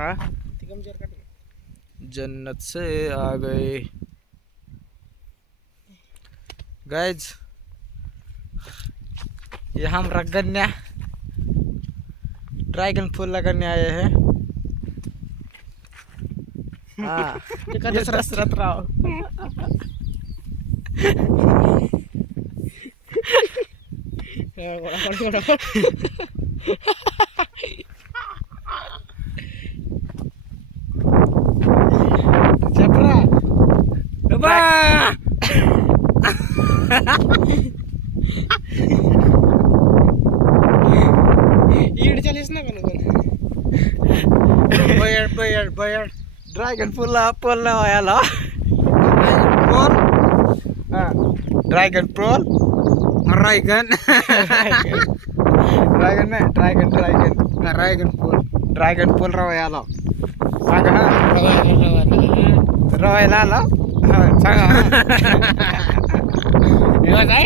हा? ती कमजोर काट जन्नत से आ गए। गाइज ये हमारा गन्या ड्रैगन फूल लगाने आए हैं। हाँ। एका दसरात रात राव चालीस ना कोण बयड बयड बयड. ड्रॅगन फूल पोल याला. Pole dragon pole dragon dragon नाही dragon dragon dragon pole dragon pole रवा याला सांगा हा रवायला आला? सांगा काय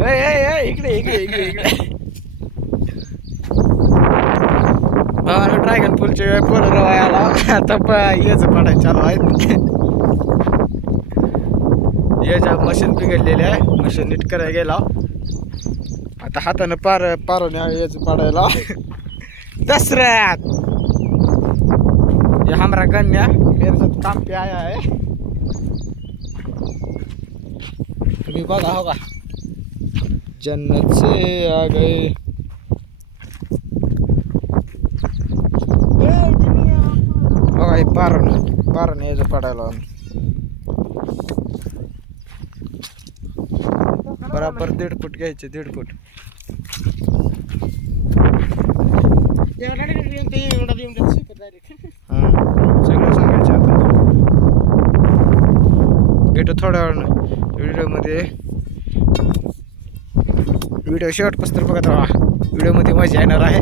ए, ए, ए, इकडे इकडे इकडे इकडे भावाला ड्रॅगन फुलचे फुल रवायला आता प याच चालू आहेत याच्या मशीन बिघडलेली आहे मशीन नीट करायला गेला आता हातानं पार पारून याच पाडायला दसऱ्यात ये हमरा गन्या मेरे साथ काम पे आया है तुम्ही बघा हो का? जन्नत से आ गए बघा हे पारण पारण यायचं पडायला. बराबर दीड फूट घ्यायचे दीड फूट. हां सगळं सांगायचं आता. भेटू थोड्या वेळ व्हिडिओमध्ये व्हिडिओ शेवटपासून बघत राहा व्हिडिओमध्ये मजा येणार आहे.